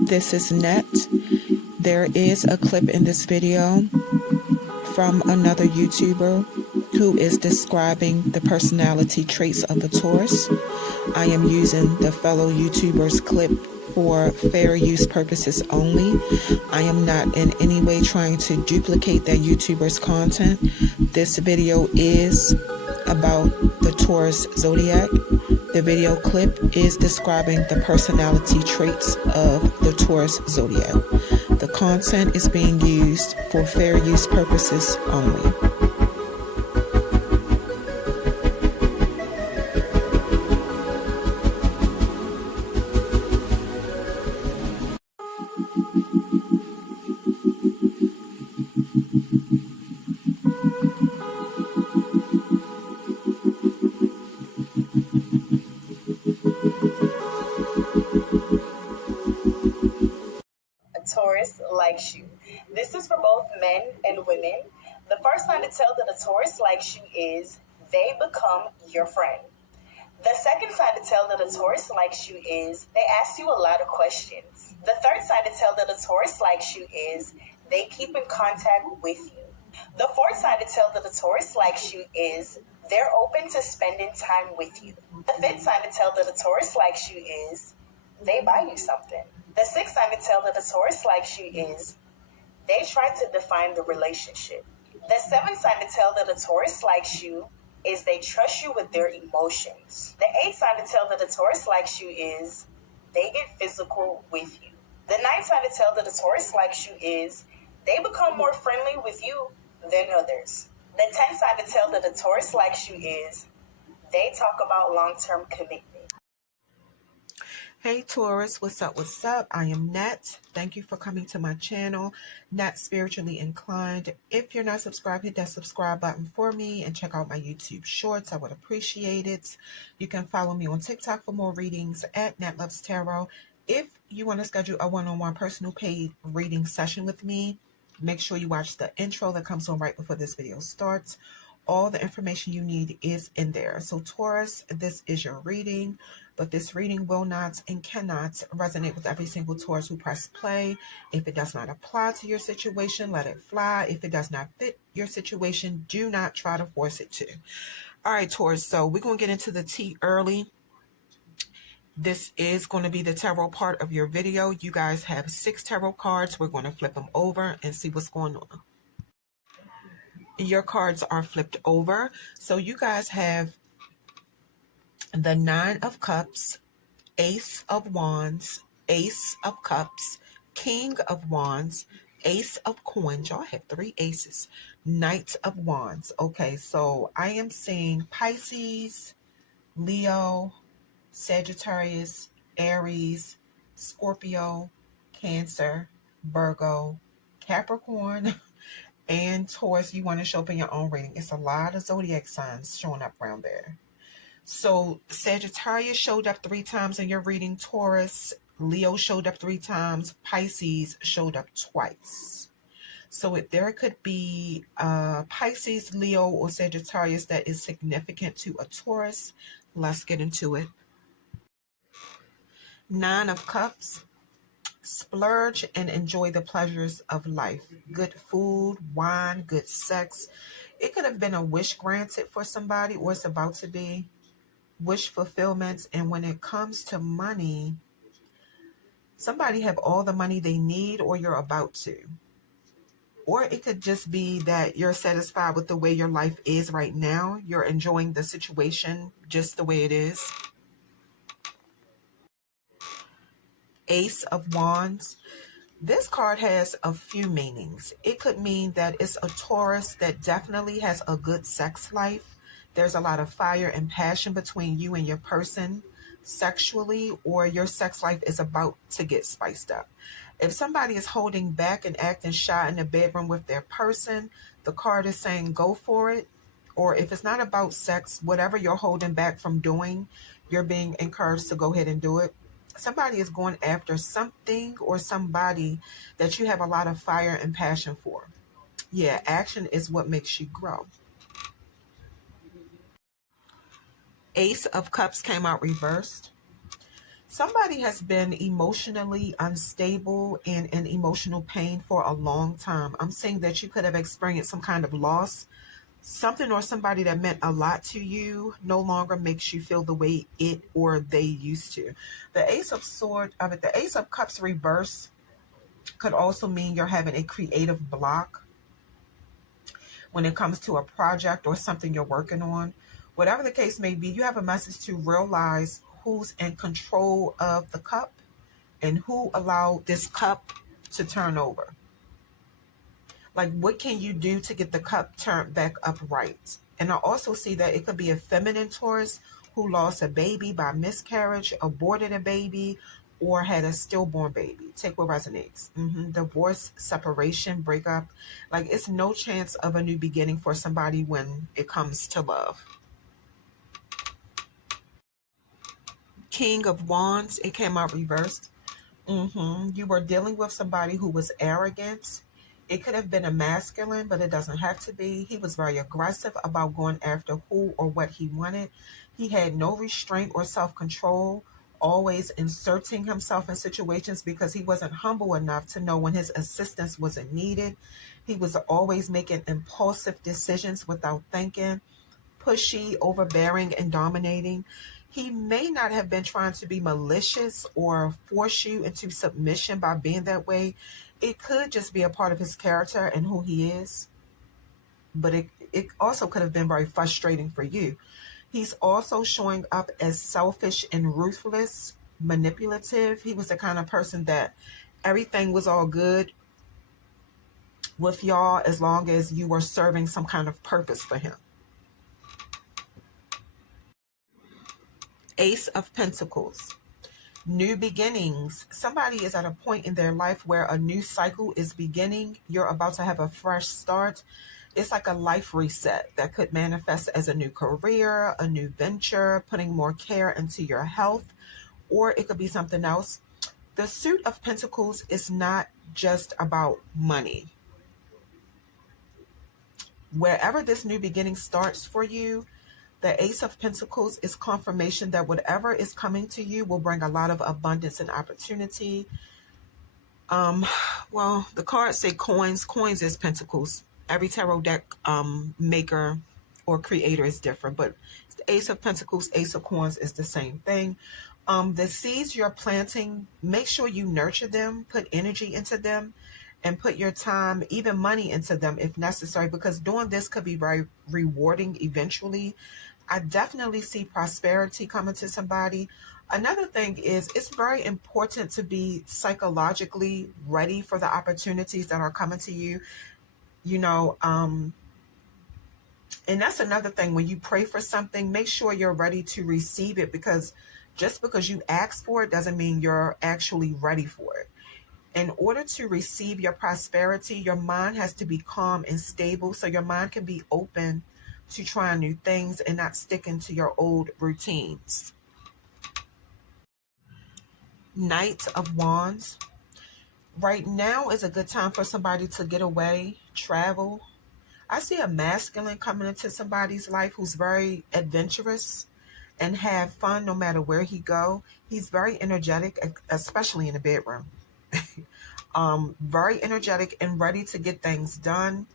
This is Net. There is a clip in this video from another YouTuber who is describing the personality traits of a Taurus. I am using the fellow YouTuber's clip for fair use purposes only. I am not in any way trying to duplicate that YouTuber's content. This video is about the Taurus zodiac. The video clip is describing the personality traits of the Taurus zodiac. The content is being used for fair use purposes only. Taurus likes you. This is for both men and women. The first sign to tell that a Taurus likes you is they become your friend. The second sign to tell that a Taurus likes you is they ask you a lot of questions. The third sign to tell that a Taurus likes you is they keep in contact with you. The fourth sign to tell that a Taurus likes you is they're open to spending time with you. The fifth sign to tell that a Taurus likes you is they buy you something. The sixth sign to tell that a Taurus likes you is they try to define the relationship. The seventh sign to tell that a Taurus likes you is they trust you with their emotions. The eighth sign to tell that a Taurus likes you is they get physical with you. The ninth sign to tell that a Taurus likes you is they become more friendly with you than others. The 10th sign to tell that a Taurus likes you is they talk about long-term commitment. Hey Taurus, what's up? What's up? I am Nat. Thank you for coming to my channel, Nat Spiritually Inclined. If you're not subscribed, hit that subscribe button for me and check out my YouTube shorts. I would appreciate it. You can follow me on TikTok for more readings at Nat Loves Tarot. If you want to schedule a one-on-one personal paid reading session with me, make sure you watch the intro that comes on right before this video starts. All the information you need is in there. So Taurus, this is your reading, but this reading will not and cannot resonate with every single Taurus who press play. If it does not apply to your situation, let it fly. If it does not fit your situation, do not try to force it to. All right, Taurus, so we're going to get into the tea early. This is going to be the tarot part of your video. You guys have 6 tarot cards. We're going to flip them over and see what's going on. Your cards are flipped over. So you guys have the 9 of Cups, Ace of Wands, Ace of Cups, King of Wands, Ace of Coins. Y'all have 3 aces. Knight of Wands. Okay, so I am seeing Pisces, Leo, Sagittarius, Aries, Scorpio, Cancer, Virgo, Capricorn, and Taurus. You want to show up in your own reading. It's a lot of zodiac signs showing up around there. So Sagittarius showed up 3 times in your reading. Taurus, Leo showed up 3 times. Pisces showed up twice. So if there could be Pisces, Leo, or Sagittarius that is significant to a Taurus, let's get into it. 9 of Cups. Splurge and enjoy the pleasures of life. Good food, wine, good sex. It could have been a wish granted for somebody, or it's about to be. Wish fulfillment. And when it comes to money, somebody have all the money they need, or you're about to. Or it could just be that you're satisfied with the way your life is right now. You're enjoying the situation just the way it is. Ace of Wands. This card has a few meanings. It could mean that it's a Taurus that definitely has a good sex life. There's a lot of fire and passion between you and your person sexually, or your sex life is about to get spiced up. If somebody is holding back and acting shy in the bedroom with their person, the card is saying go for it. Or if it's not about sex, whatever you're holding back from doing, you're being encouraged to go ahead and do it. Somebody is going after something or somebody that you have a lot of fire and passion for. Yeah, action is what makes you grow. Ace of Cups came out reversed. Somebody has been emotionally unstable and in emotional pain for a long time. I'm saying that you could have experienced some kind of loss. Something or somebody that meant a lot to you no longer makes you feel the way it or they used to. The Ace of Cups reverse could also mean you're having a creative block when it comes to a project or something you're working on. Whatever the case may be, you have a message to realize who's in control of the cup and who allowed this cup to turn over. Like, what can you do to get the cup turned back upright? And I also see that it could be a feminine Taurus who lost a baby by miscarriage, aborted a baby, or had a stillborn baby. Take what resonates. Divorce, separation, breakup. Like, it's no chance of a new beginning for somebody when it comes to love. King of Wands, it came out reversed. You were dealing with somebody who was arrogant. It could have been a masculine, but it doesn't have to be. He was very aggressive about going after who or what he wanted. He had no restraint or self control, always inserting himself in situations because he wasn't humble enough to know when his assistance wasn't needed. He was always making impulsive decisions without thinking, pushy, overbearing, and dominating. He may not have been trying to be malicious or force you into submission by being that way. It could just be a part of his character and who he is, but it also could have been very frustrating for you. He's also showing up as selfish and ruthless, manipulative. He was the kind of person that everything was all good with y'all as long as you were serving some kind of purpose for him. Ace of Pentacles. New beginnings. Somebody is at a point in their life where a new cycle is beginning. You're about to have a fresh start. It's like a life reset that could manifest as a new career, a new venture, putting more care into your health, or it could be something else. The Suit of Pentacles is not just about money. Wherever this new beginning starts for you, the Ace of Pentacles is confirmation that whatever is coming to you will bring a lot of abundance and opportunity. Um, well, the cards say coins. Coins is pentacles. Every tarot deck maker or creator is different, but the Ace of Pentacles, Ace of Coins is the same thing. The seeds you're planting, make sure you nurture them, put energy into them, and put your time, even money, into them if necessary, because doing this could be very rewarding eventually. I definitely see prosperity coming to somebody. Another thing is it's very important to be psychologically ready for the opportunities that are coming to you. You know, and that's another thing. When you pray for something, make sure you're ready to receive it, because just because you ask for it doesn't mean you're actually ready for it. In order to receive your prosperity, your mind has to be calm and stable so your mind can be open to trying new things and not sticking to your old routines. Knight of Wands. Right now is a good time for somebody to get away, travel. I see a masculine coming into somebody's life who's very adventurous and have fun no matter where he go. He's very energetic, especially in the bedroom. Very energetic and ready to get things done.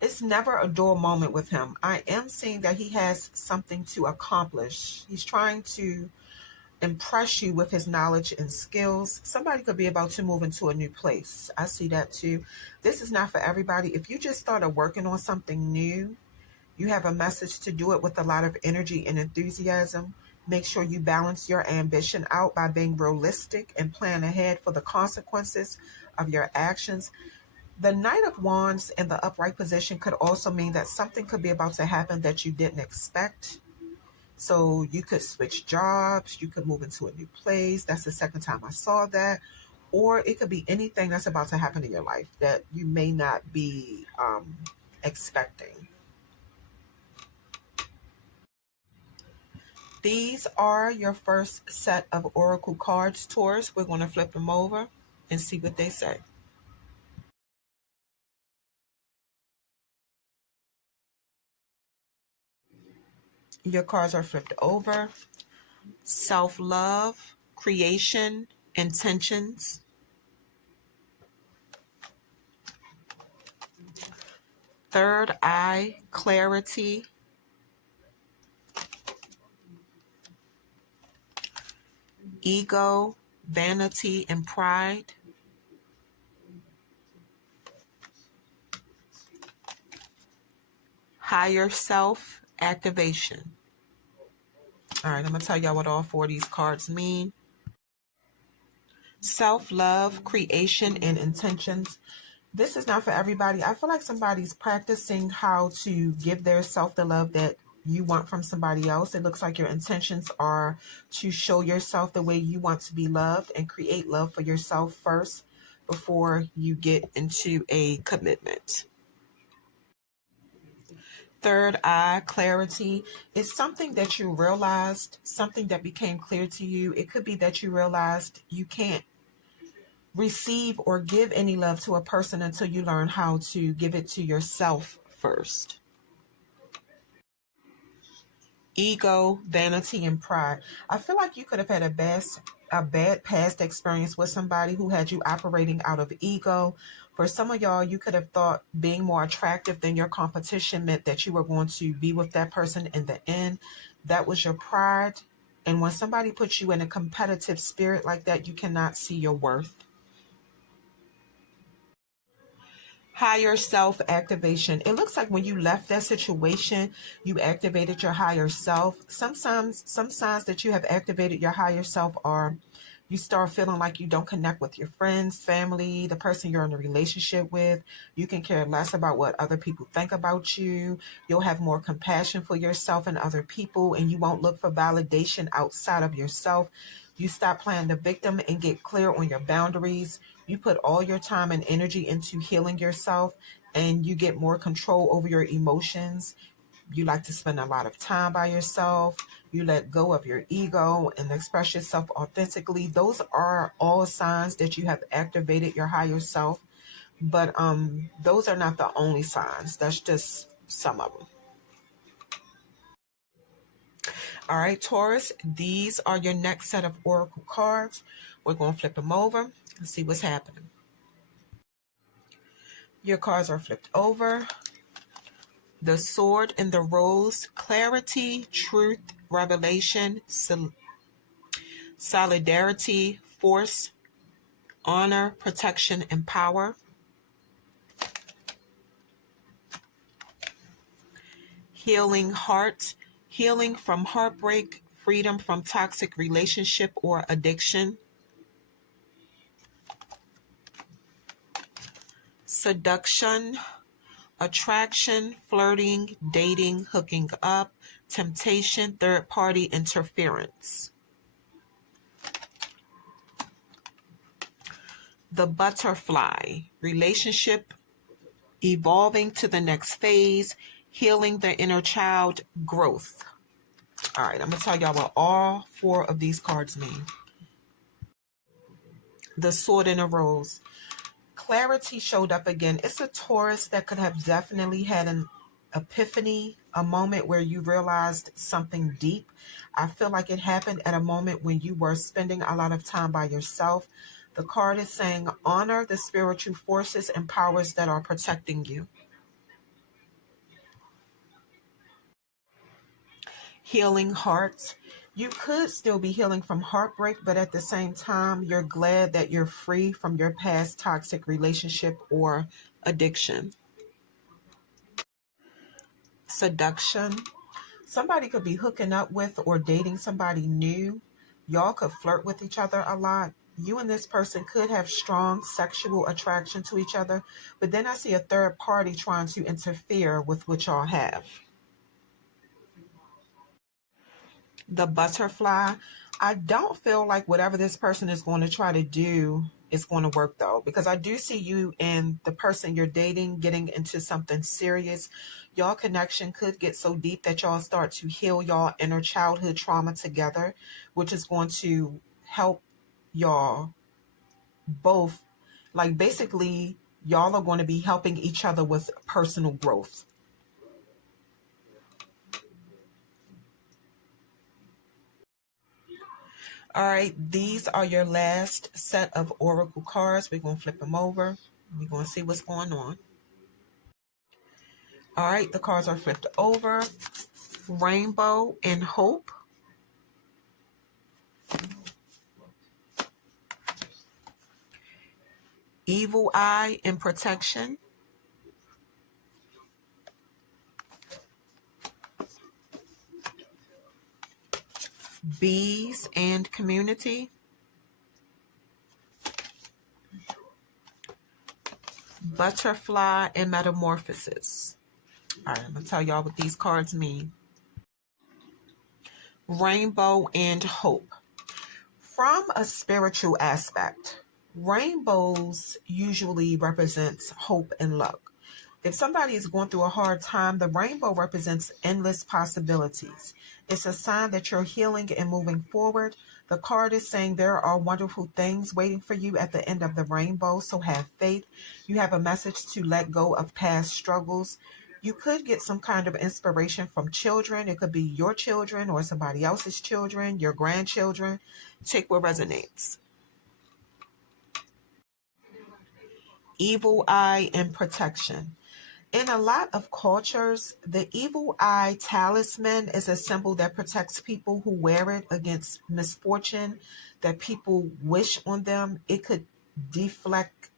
It's never a dull moment with him. I am seeing that he has something to accomplish. He's trying to impress you with his knowledge and skills. Somebody could be about to move into a new place. I see that too. This is not for everybody. If you just started working on something new, you have a message to do it with a lot of energy and enthusiasm. Make sure you balance your ambition out by being realistic and plan ahead for the consequences of your actions. The Knight of Wands in the upright position could also mean that something could be about to happen that you didn't expect. So you could switch jobs, you could move into a new place. That's the second time I saw that. Or it could be anything that's about to happen in your life that you may not be expecting. These are your first set of oracle cards, Taurus. We're going to flip them over and see what they say. Your cards are flipped over. self-love, creation, intentions. Third eye, clarity. Ego, vanity, and pride. Higher self, activation. All right, I'm going to tell y'all what all four of these cards mean. Self-love, creation, and intentions. This is not for everybody. I feel like somebody's practicing how to give their self the love that you want from somebody else. It looks like your intentions are to show yourself the way you want to be loved and create love for yourself first before you get into a commitment. Third eye, clarity, is something that you realized, something that became clear to you. It could be that you realized you can't receive or give any love to a person until you learn how to give it to yourself first. Ego, vanity, and pride. I feel like you could have had a bad past experience with somebody who had you operating out of ego. For some of y'all, you could have thought being more attractive than your competition meant that you were going to be with that person in the end. That was your pride. And when somebody puts you in a competitive spirit like that, you cannot see your worth. Higher self activation. It looks like when you left that situation, you activated your higher self. Sometimes some signs that you have activated your higher self are you start feeling like you don't connect with your friends, family, the person you're in a relationship with. You can care less about what other people think about you. You'll have more compassion for yourself and other people, and you won't look for validation outside of yourself. You stop playing the victim and get clear on your boundaries. You put all your time and energy into healing yourself, and you get more control over your emotions. You like to spend a lot of time by yourself. You let go of your ego and express yourself authentically. Those are all signs that you have activated your higher self. But those are not the only signs. That's just some of them. All right, Taurus, these are your next set of oracle cards. We're going to flip them over and see what's happening. Your cards are flipped over. The Sword and the Rose, clarity, truth, revelation, solidarity, force, honor, protection, and power. Healing heart, healing from heartbreak, freedom from toxic relationship or addiction. Seduction, attraction, flirting, dating, hooking up, temptation, third party interference. The Butterfly, relationship, evolving to the next phase, healing the inner child, growth. All right, I'm going to tell y'all what all four of these cards mean. The Sword and the Rose. Clarity showed up again. It's a Taurus that could have definitely had an epiphany, a moment where you realized something deep. I feel like it happened at a moment when you were spending a lot of time by yourself. The card is saying honor the spiritual forces and powers that are protecting you. Healing hearts. You could still be healing from heartbreak, but at the same time, you're glad that you're free from your past toxic relationship or addiction. Seduction. Somebody could be hooking up with or dating somebody new. Y'all could flirt with each other a lot. You and this person could have strong sexual attraction to each other, but then I see a third party trying to interfere with what y'all have. The Butterfly. I don't feel like whatever this person is going to try to do is going to work though, because I do see you and the person you're dating getting into something serious. Y'all connection could get so deep that y'all start to heal y'all inner childhood trauma together, which is going to help y'all both. Like basically, y'all are going to be helping each other with personal growth. All right, these are your last set of oracle cards. We're going to flip them over. We're going to see what's going on. All right, the cards are flipped over. Rainbow and Hope. Evil Eye and Protection. Bees and Community. Butterfly and Metamorphosis. All right, I'm going to tell y'all what these cards mean. Rainbow and Hope. From a spiritual aspect, rainbows usually represents hope and luck. If somebody is going through a hard time, the rainbow represents endless possibilities. It's a sign that you're healing and moving forward. The card is saying there are wonderful things waiting for you at the end of the rainbow, so have faith. You have a message to let go of past struggles. You could get some kind of inspiration from children. It could be your children or somebody else's children, your grandchildren. Take what resonates. Evil Eye and Protection. In a lot of cultures, the evil eye talisman is a symbol that protects people who wear it against misfortune that people wish on them. It could deflect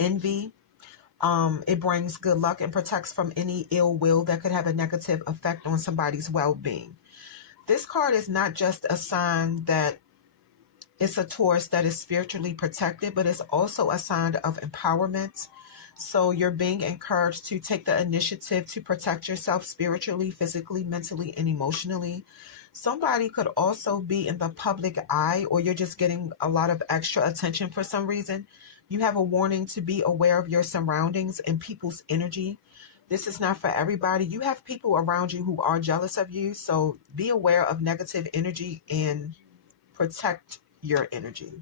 envy. It brings good luck and protects from any ill will that could have a negative effect on somebody's well-being. This card is not just a sign that it's a Taurus that is spiritually protected, but it's also a sign of empowerment. So you're being encouraged to take the initiative to protect yourself spiritually, physically, mentally, and emotionally. Somebody could also be in the public eye, or you're just getting a lot of extra attention for some reason. You have a warning to be aware of your surroundings and people's energy. This is not for everybody. You have people around you who are jealous of you, so be aware of negative energy and protect your energy.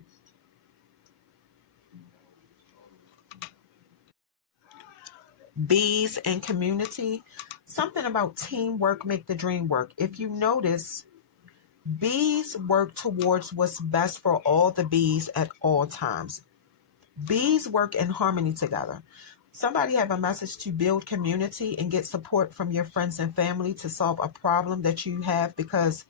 Bees and Community. Something about teamwork make the dream work. If you notice, bees work towards what's best for all the bees at all times. Bees work in harmony together. Somebody have a message to build community and get support from your friends and family to solve a problem that you have, because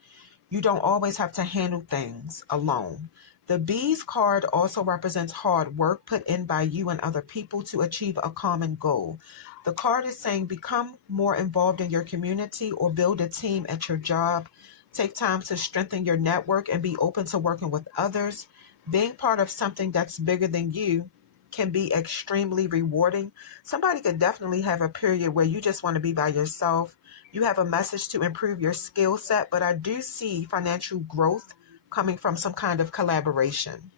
you don't always have to handle things alone. The Bees card also represents hard work put in by you and other people to achieve a common goal. The card is saying become more involved in your community or build a team at your job. Take time to strengthen your network and be open to working with others. Being part of something that's bigger than you can be extremely rewarding. Somebody could definitely have a period where you just want to be by yourself. You have a message to improve your skill set, but I do see financial growth coming from some kind of collaboration.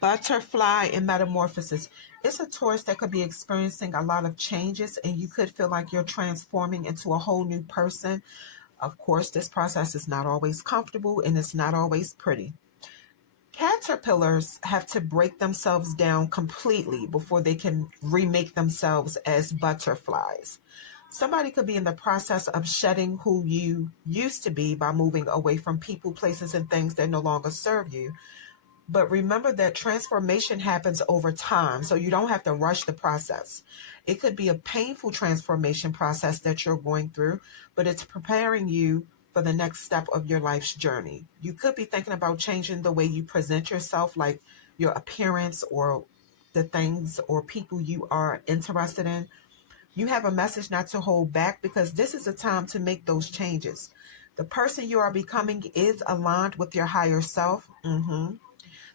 Butterfly and Metamorphosis. It's a Taurus that could be experiencing a lot of changes, and you could feel like you're transforming into a whole new person. Of course, this process is not always comfortable and it's not always pretty. Caterpillars have to break themselves down completely before they can remake themselves as butterflies. Somebody could be in the process of shedding who you used to be by moving away from people, places, and things that no longer serve you. But remember that transformation happens over time, so you don't have to rush the process. It could be a painful transformation process that you're going through, but it's preparing you for the next step of your life's journey. You could be thinking about changing the way you present yourself, like your appearance or the things or people you are interested in. You have a message not to hold back, because this is a time to make those changes. The person you are becoming is aligned with your higher self.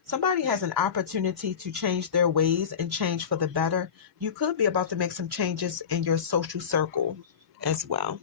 Somebody has an opportunity to change their ways and change for the better. You could be about to make some changes in your social circle as well.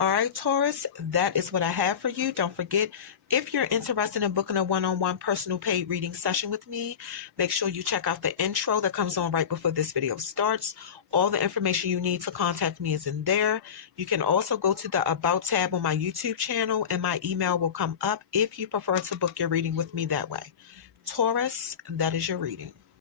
All right, Taurus, that is what I have for you. Don't forget, if you're interested in booking a one-on-one personal paid reading session with me, make sure you check out the intro that comes on right before this video starts. All the information you need to contact me is in there. You can also go to the About tab on my YouTube channel, and my email will come up if you prefer to book your reading with me that way. Taurus, that is your reading.